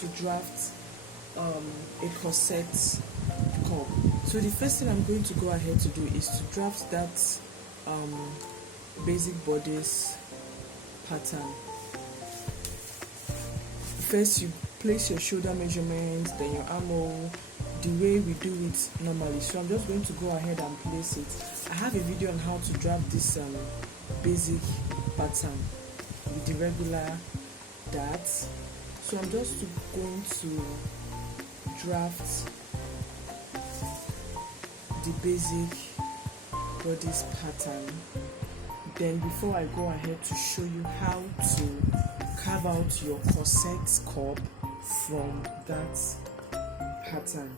to draft a corset cup. So the first thing I'm going to go ahead to do is to draft that basic bodice pattern. First you place your shoulder measurement, then your armhole, the way we do it normally. So I'm just going to go ahead and place it. I have a video on how to draft this basic pattern with the regular darts. So I'm just going to draft the basic bodice pattern. Then before I go ahead to show you how to carve out your corset cup from that pattern.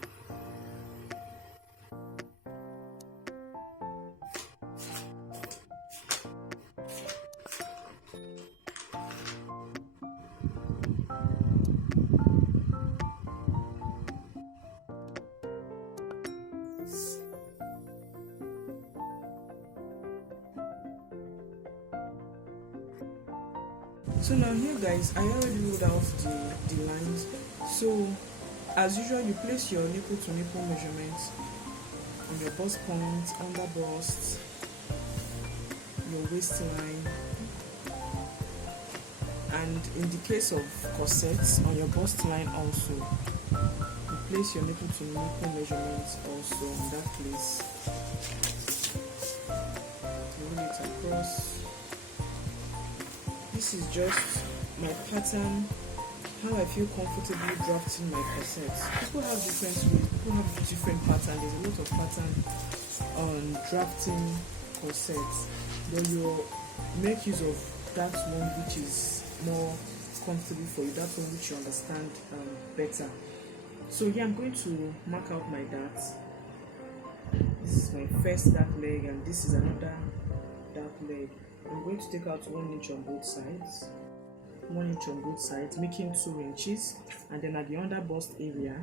So now here guys, I already ruled out the lines. So as usual, you place your nipple to nipple measurements on your bust point, under bust, your waistline, and in the case of corsets, on your bust line also, you place your nipple to nipple measurements also on that place. Roll it across. This is just my pattern, how I feel comfortable drafting my corsets. People have different ways, people have different patterns. There's a lot of pattern on drafting corsets, but you make use of that one which is more comfortable for you, that one which you understand better. So here I'm going to mark out my darts. This is my first dark leg and this is another dark leg. I'm going to take out 1 inch on both sides, 1 inch on both sides, making 2 inches, and then at the under bust area,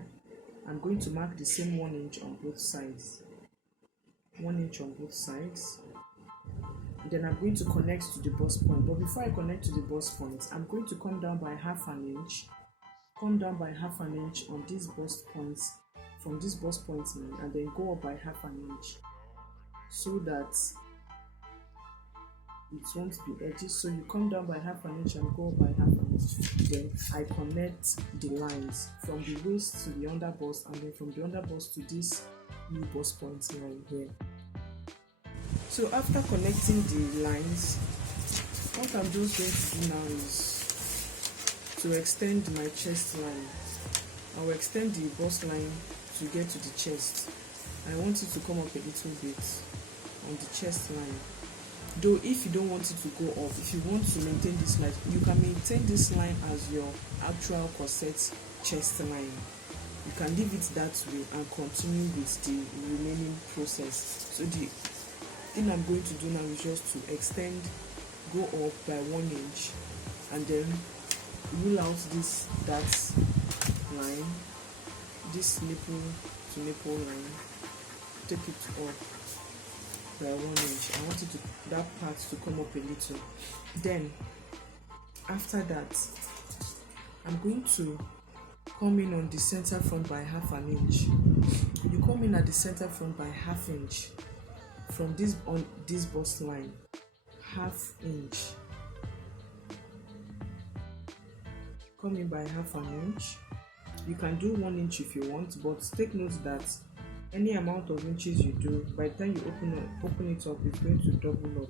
I'm going to mark the same 1 inch on both sides, 1 inch on both sides. Then I'm going to connect to the bust point. But before I connect to the bust point, I'm going to come down by half an inch, on this bust points, from this bust point line, and then go up by half an inch, so that it won't be edgy. So you come down by half an inch and go by half an inch. Then I connect the lines from the waist to the under bust, and then from the under bust to this new bust point line here. So after connecting the lines, what I'm just going to do now is to extend my chest line. I will extend the bust line to get to the chest. I want it to come up a little bit on the chest line. Though if you don't want it to go up, if you want to maintain this line, you can maintain this line as your actual corset chest line. You can leave it that way and continue with the remaining process. So the thing I'm going to do now is just to extend, go up by 1 inch, and then rule out this line, this nipple to nipple line, take it up by 1 inch. I want that part to come up a little. Then after that, I'm going to come in on the center front by half an inch. You come in at the center front by half inch from this on this bust line, half inch. Come in by half an inch. You can do 1 inch if you want, but take note that any amount of inches you do, by the time you open it up, it's going to double up.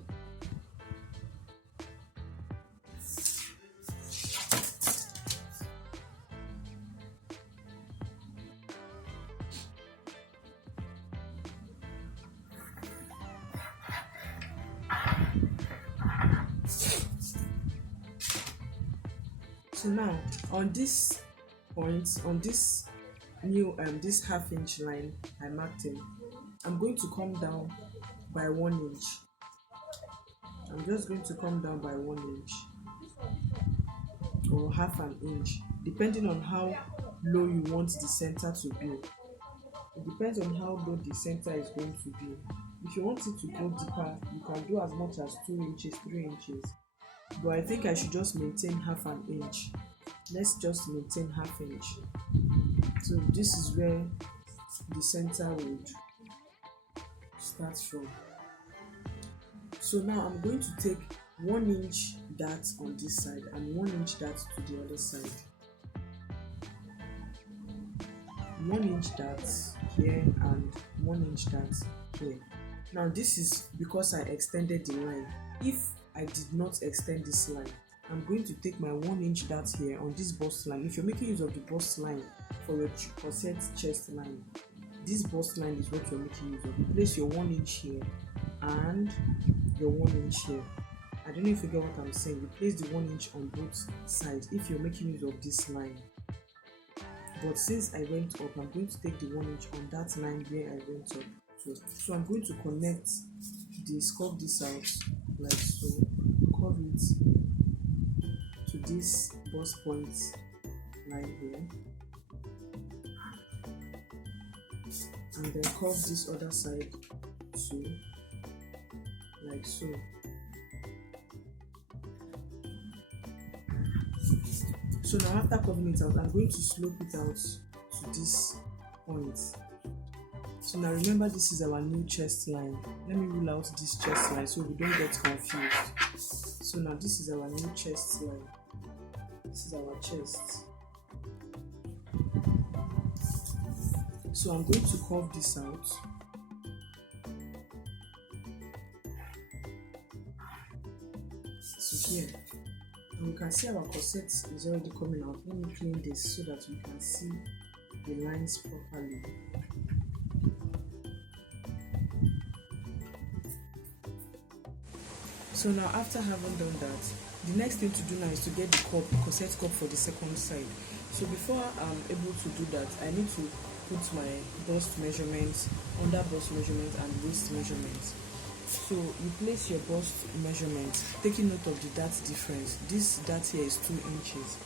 So now on this point, on this new this half inch line I marked in, I'm going to come down by 1 inch. I'm just going to come down by 1 inch or half an inch, depending on how low you want the center to be. It depends on how low the center is going to be. If you want it to go deeper, you can do as much as 2 inches, 3 inches, but I think I should just maintain half an inch let's just maintain half inch. So this is where the center would start from. So now I'm going to take 1 inch dart on this side and 1 inch dart to the other side. 1 inch dart here and 1 inch dart here. Now this is because I extended the line. If I did not extend this line, I'm going to take my 1 inch dart here on this bust line. If you're making use of the bust line for your corset chest line, this bust line is what you're making use of. You place your 1 inch here and your 1 inch here. I don't know if you get what I'm saying. You place the 1 inch on both sides if you're making use of this line. But since I went up, I'm going to take the 1 inch on that line where I went up to. So I'm going to connect this, curve this out like so, curve it to this bust point line here, and then curve this other side too, like so. So now after curving it out, I'm going to slope it out to this point. So now remember, this is our new chest line. Let me rule out this chest line so we don't get confused. So now this is our new chest line. This is our chest. So I'm going to curve this out. So here, and you can see our corset is already coming out. Let me clean this so that you can see the lines properly. So now after having done that, the next thing to do now is to get the corset cup for the second side. So before I'm able to do that, I need to put my bust measurements, under bust measurement and waist measurements. So you place your bust measurement, taking note of the dart difference. This dart here is 2 inches.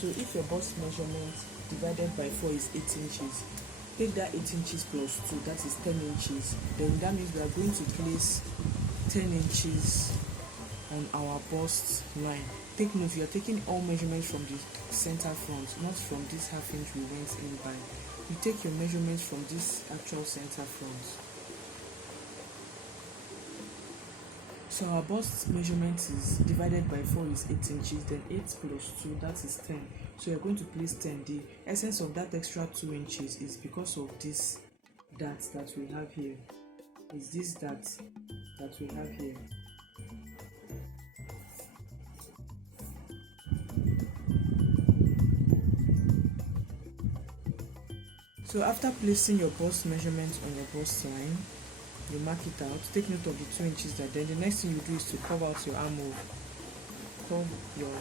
So if your bust measurement divided by 4 is 8 inches, take that 8 inches plus 2, that is 10 inches. Then that means we are going to place 10 inches on our bust line. Take note, you are taking all measurements from the center front, not from this half inch we went in by. You take your measurements from this actual center front. So our bust measurement is divided by 4 is 8 inches, then 8 plus 2, that is 10. So you're going to place 10. The essence of that extra 2 inches is because of this dart that we have here. Is this dart that we have here. So after placing your bust measurement on your bust line, you mark it out, take note of the 2 inches there. Then the next thing you do is to curve out your armhole. Curve your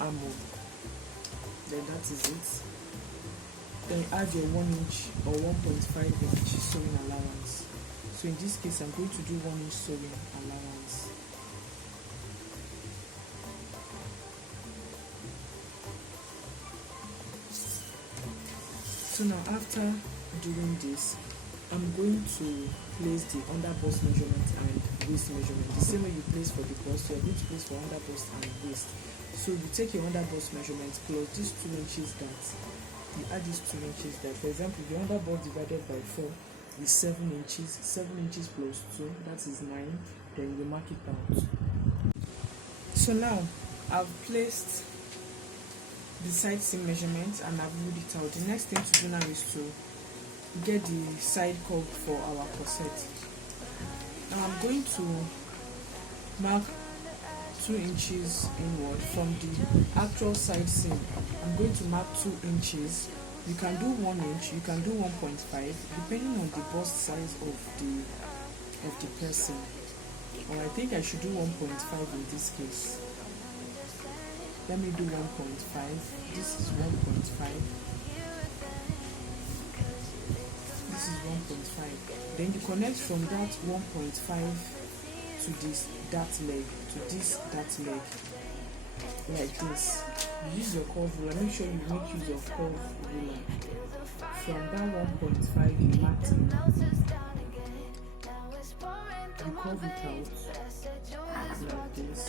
armhole. Then that is it. Then add your 1 inch or 1.5 inch sewing allowance. So in this case, I'm going to do 1 inch sewing allowance. So now after doing this, I'm going to place the under bust measurement and waist measurement. The same way you place for the bust, you are going to place for under bust and waist. So you take your under bust measurement plus these 2 inches that you add these 2 inches that. For example, the under bust divided by 4 is 7 inches. 7 inches plus 2, that is 9. Then you mark it out. So now I've placed the side seam measurement and I've ruled it out. The next thing to do now is to get the side curve for our corset. Now I'm going to mark 2 inches inward from the actual side seam. I'm going to mark 2 inches. You can do 1 inch, you can do 1.5, depending on the bust size of the person. Or I think I should do 1.5 in this case. Let me do 1.5. This is 1.5. This is 1.5. Then you connect from that 1.5 to this dart leg, like this. You use your curve ruler. Make sure you make use of curve ruler. From that 1.5 you mark it. You curve it out like this.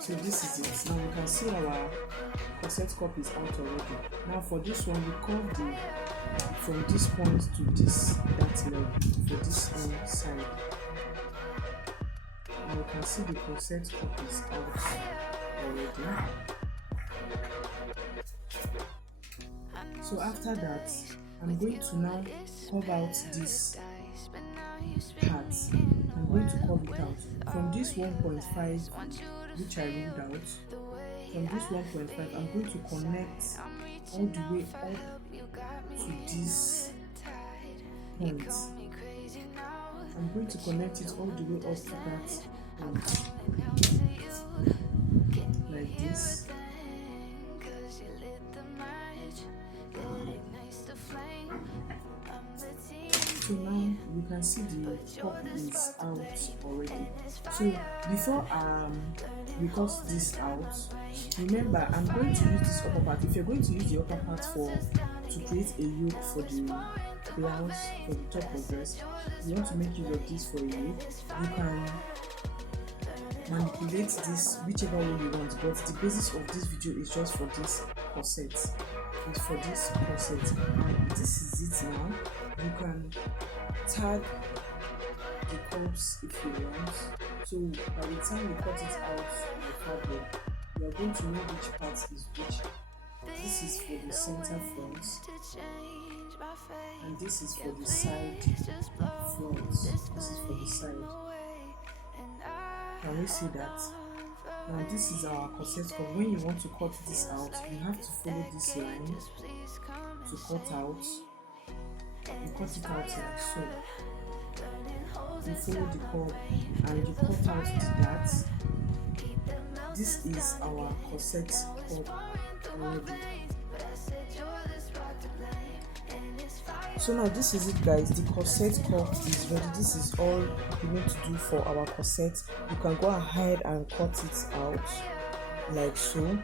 So this is it. Now you can see our corset cup is out already. Now for this one, we curve from this point to that leg for this side. Now you can see the corset cup is out already. So after that, I'm going to now curve out this part. I'm going to curve it out from this 1.5 which I ruled out. From this 1.5, I'm going to connect all the way up to this point. I'm going to connect it all the way up to that point, like this. So now you can see the top is out already. So before we cut this out, remember I'm going to use this upper part. If you're going to use the upper part to create a yoke for the blouse, for the top of dress, you want to make use of this for a yoke, you can manipulate this whichever way you want, but the basis of this video is just for this corset. It's for this corset, and this is it. Now you can tag the cups if you want. So by the time you cut it out of the fabric, you are going to know which part is which. This is for the center front, and this is for the side front. This is for the side. Can we see that? Now this is our corset cup. When you want to cut this out, you have to follow this line to cut out. You cut it out like so. You follow the curve and you cut out that. This is our corset cup already. So now this is it, guys. The corset cup is ready. This is all you need to do for our corset. You can go ahead and cut it out like so.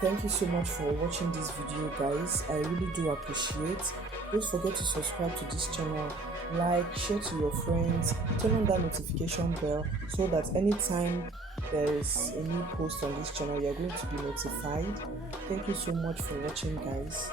Thank you so much for watching this video, guys. I really do appreciate. Don't forget to subscribe to this channel, like, share to your friends, turn on that notification bell so that anytime there is a new post on this channel, you're going to be notified. Thank you so much for watching, guys.